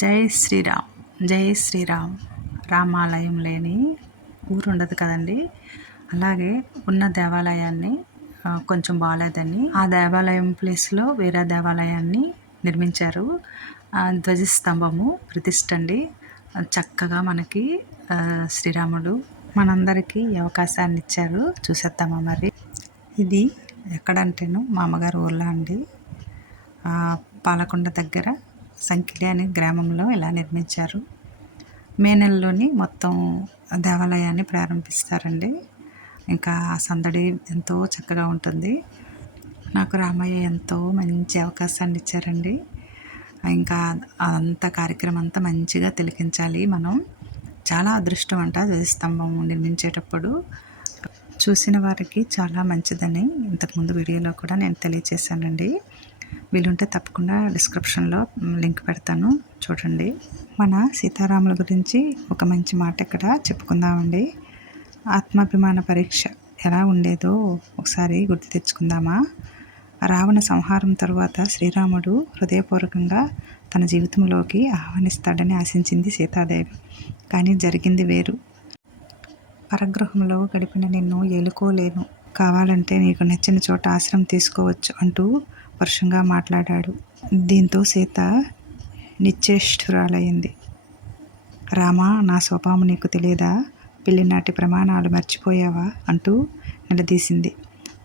జై శ్రీరామ్. జై శ్రీరామ్. రామాలయం లేని ఊరు ఉండదు కదండి. అలాగే ఉన్న దేవాలయాన్ని కొంచెం బాగాలేదని ఆ దేవాలయం ప్లేస్లో వేరే దేవాలయాన్ని నిర్మించారు. ధ్వజస్తంభము ప్రతిష్ఠ అండి. చక్కగా మనకి శ్రీరాముడు మనందరికీ ఈ అవకాశాన్ని ఇచ్చారు. చూసేద్దామా మరి. ఇది ఎక్కడంటేను మా అమ్మగారు ఊర్లో అండి. పాలకొండ దగ్గర సంకిలి అనే గ్రామంలో ఇలా నిర్మించారు. మే నెలలోని మొత్తం దేవాలయాన్ని ప్రారంభిస్తారండి. ఇంకా సందడి ఎంతో చక్కగా ఉంటుంది. నాకు రామయ్య ఎంతో మంచి అవకాశాన్ని ఇచ్చారండి. ఇంకా అంత కార్యక్రమం అంతా మంచిగా తిలకించాలి మనం. చాలా అదృష్టం అంట ధ్వజస్తంభం నిర్మించేటప్పుడు. చూసిన వారికి చాలా మంచిదని ఇంతకుముందు వీడియోలో కూడా నేను తెలియజేశానండి. వీలుంటే తప్పకుండా డిస్క్రిప్షన్లో లింక్ పెడతాను, చూడండి. మన సీతారాముల గురించి ఒక మంచి మాట ఇక్కడ చెప్పుకుందామండి. ఆత్మాభిమాన పరీక్ష ఎలా ఉండేదో ఒకసారి గుర్తు తెచ్చుకుందామా. రావణ సంహారం తరువాత శ్రీరాముడు హృదయపూర్వకంగా తన జీవితంలోకి ఆహ్వానిస్తాడని ఆశించింది సీతాదేవి. కానీ జరిగింది వేరు. పరగృహంలో గడిపిన నిన్ను ఏలుకోలేను, కావాలంటే నీకు నచ్చిన చోట ఆశ్రమం తీసుకోవచ్చు అంటూ వర్షంగా మాట్లాడాడు. దీంతో సీత నిశ్చేష్టురాలయ్యింది. రామా, నా స్వభావం నీకు తెలియదా? పెళ్లినాటి ప్రమాణాలు మర్చిపోయావా అంటూ నిలదీసింది.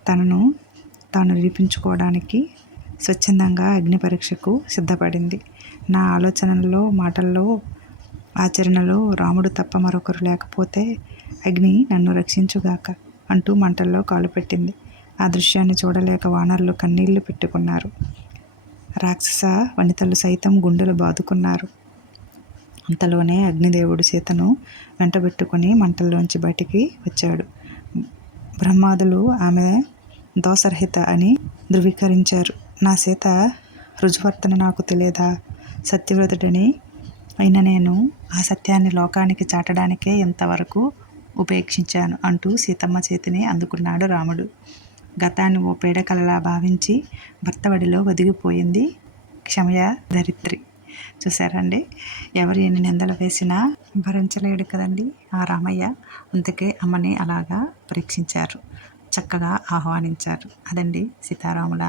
తాను నిరూపించుకోవడానికి స్వచ్ఛందంగా అగ్ని పరీక్షకు సిద్ధపడింది. నా ఆలోచనల్లో, మాటల్లో, ఆచరణలో రాముడు తప్ప మరొకరు లేకపోతే అగ్ని నన్ను రక్షించుగాక అంటూ మంటల్లో కాలు పెట్టింది. ఆ దృశ్యాన్ని చూడలేక వానరులు కన్నీళ్లు పెట్టుకున్నారు. రాక్షస వనితలు సైతం గుండెలు బాదుకున్నారు. అంతలోనే అగ్నిదేవుడు సీతను వెంటబెట్టుకుని మంటల్లోంచి బయటికి వచ్చాడు. బ్రహ్మాదులు ఆమె దోషరహిత అని ధృవీకరించారు. నా సీత రుజువర్తన నాకు తెలియదా? సత్యవ్రతుడిని అయిన నేను ఆ సత్యాన్ని లోకానికి చాటడానికే ఇంతవరకు ఉపేక్షించాను అంటూ సీతమ్మ చేతిని అందుకున్నాడు రాముడు. గతాన్ని ఓ పీడకలలా భావించి భర్తవడిలో ఒదిగిపోయింది క్షమయ ధరిత్రి. చూసారండి, ఎవరు ఎన్ని నిందలు వేసినా భరించలేడు కదండి ఆ రామయ్య. అందుకే అమ్మని అలాగా పరీక్షించారు, చక్కగా ఆహ్వానించారు. అదండి సీతారాముల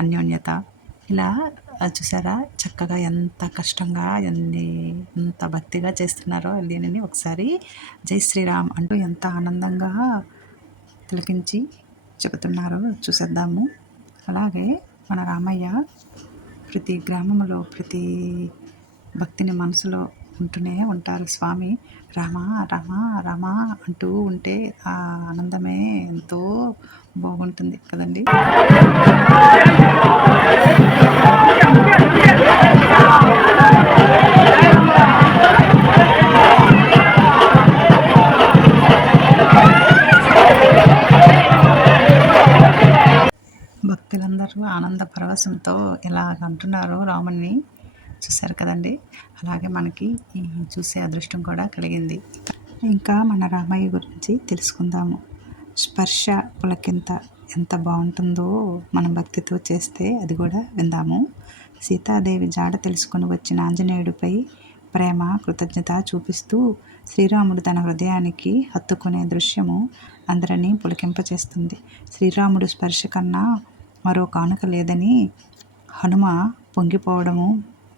అన్యోన్యత. ఇలా చూసారా, చక్కగా ఎంత కష్టంగా ఎంత భక్తిగా చేస్తున్నారో దీనిని ఒకసారి జై శ్రీరామ్ అంటూ ఎంత ఆనందంగా తిలకించి చెబుతున్నారో చూసేద్దాము. అలాగే మన రామయ్య ప్రతి గ్రామంలో ప్రతి భక్తిని మనసులో ఉంటూనే ఉంటారు. స్వామి రామ రామ రామ అంటూ ఉంటే ఆ ఆనందమే ఎంతో బాగుంటుంది కదండి. భక్తులందరూ ఆనంద పరవశంతో ఇలా అంటున్నారు రాముని. చూశారు కదండి. అలాగే మనకి చూసే అదృష్టం కూడా కలిగింది. ఇంకా మన రామయ్య గురించి తెలుసుకుందాము. స్పర్శ పులకింత ఎంత బాగుంటుందో మనం భక్తితో చేస్తే అది కూడా విందాము. సీతాదేవి జాడ తెలుసుకుని వచ్చిన ఆంజనేయుడిపై ప్రేమ కృతజ్ఞత చూపిస్తూ శ్రీరాముడు తన హృదయానికి హత్తుకునే దృశ్యము అందరినీ పులకింపచేస్తుంది. శ్రీరాముడు స్పర్శ కన్నా మరో కానుక లేదని హనుమ పొంగిపోవడము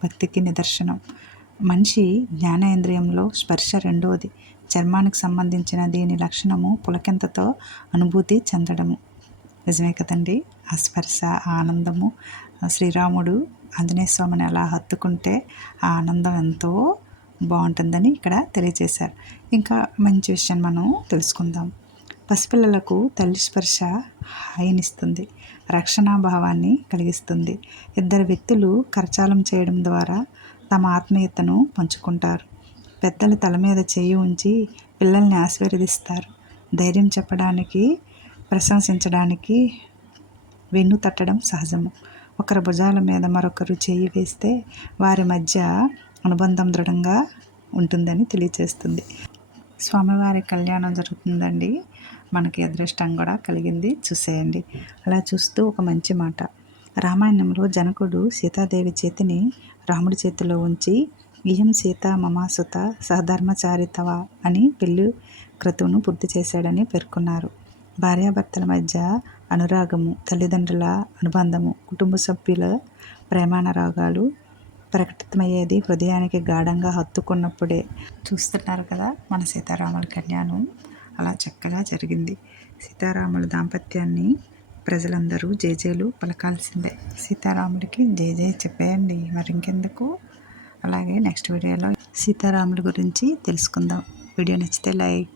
భక్తికి నిదర్శనం. మనిషి జ్ఞానేంద్రియంలో స్పర్శ రెండోది. చర్మానికి సంబంధించిన దీని లక్షణము పులకింతతో అనుభూతి చెందడము. నిజమే కదండి. ఆ స్పర్శ, ఆ ఆనందము, శ్రీరాముడు ఆంజనేయ స్వామిని అలా హత్తుకుంటే ఆ ఆనందం ఎంతో బాగుంటుందని ఇక్కడ తెలియజేశారు. ఇంకా మంచి విషయం మనం తెలుసుకుందాం. పసిపిల్లలకు తల్లి స్పర్శ హాయినిస్తుంది, రక్షణాభావాన్ని కలిగిస్తుంది. ఇద్దరు వ్యక్తులు కరచాలం చేయడం ద్వారా తమ ఆత్మీయతను పంచుకుంటారు. పెద్దలు తల మీద చేయి ఉంచి పిల్లల్ని ఆశీర్వదిస్తారు. ధైర్యం చెప్పడానికి, ప్రశంసించడానికి వెన్ను తట్టడం సహజము. ఒకరి భుజాల మీద మరొకరు చేయి వేస్తే వారి మధ్య అనుబంధం దృఢంగా ఉంటుందని తెలియజేస్తుంది. స్వామివారి కళ్యాణం జరుగుతుందండి. మనకి అదృష్టం కూడా కలిగింది. చూసేయండి. అలా చూస్తూ ఒక మంచి మాట, రామాయణంలో జనకుడు సీతాదేవి చేతిని రాముడి చేతిలో ఉంచి ఇయం సీత మమాసుత సహధర్మచారితవ అని పెళ్లి క్రతువును పూర్తి చేశాడని పేర్కొన్నారు. భార్యాభర్తల మధ్య అనురాగము, తల్లిదండ్రుల అనుబంధము, కుటుంబ సభ్యుల ప్రేమానురాగాలు ప్రకటితమయ్యేది హృదయానికి గాఢంగా హత్తుకున్నప్పుడే. చూస్తున్నారు కదా మన సీతారాముల కళ్యాణం అలా చక్కగా జరిగింది. సీతారాముల దాంపత్యాన్ని ప్రజలందరూ జేజేలు పలకాల్సిందే. సీతారాముడికి జేజే చెప్పేయండి మరి ఇంకెందుకు. అలాగే నెక్స్ట్ వీడియోలో సీతారాముల గురించి తెలుసుకుందాం. వీడియో నచ్చితే లైక్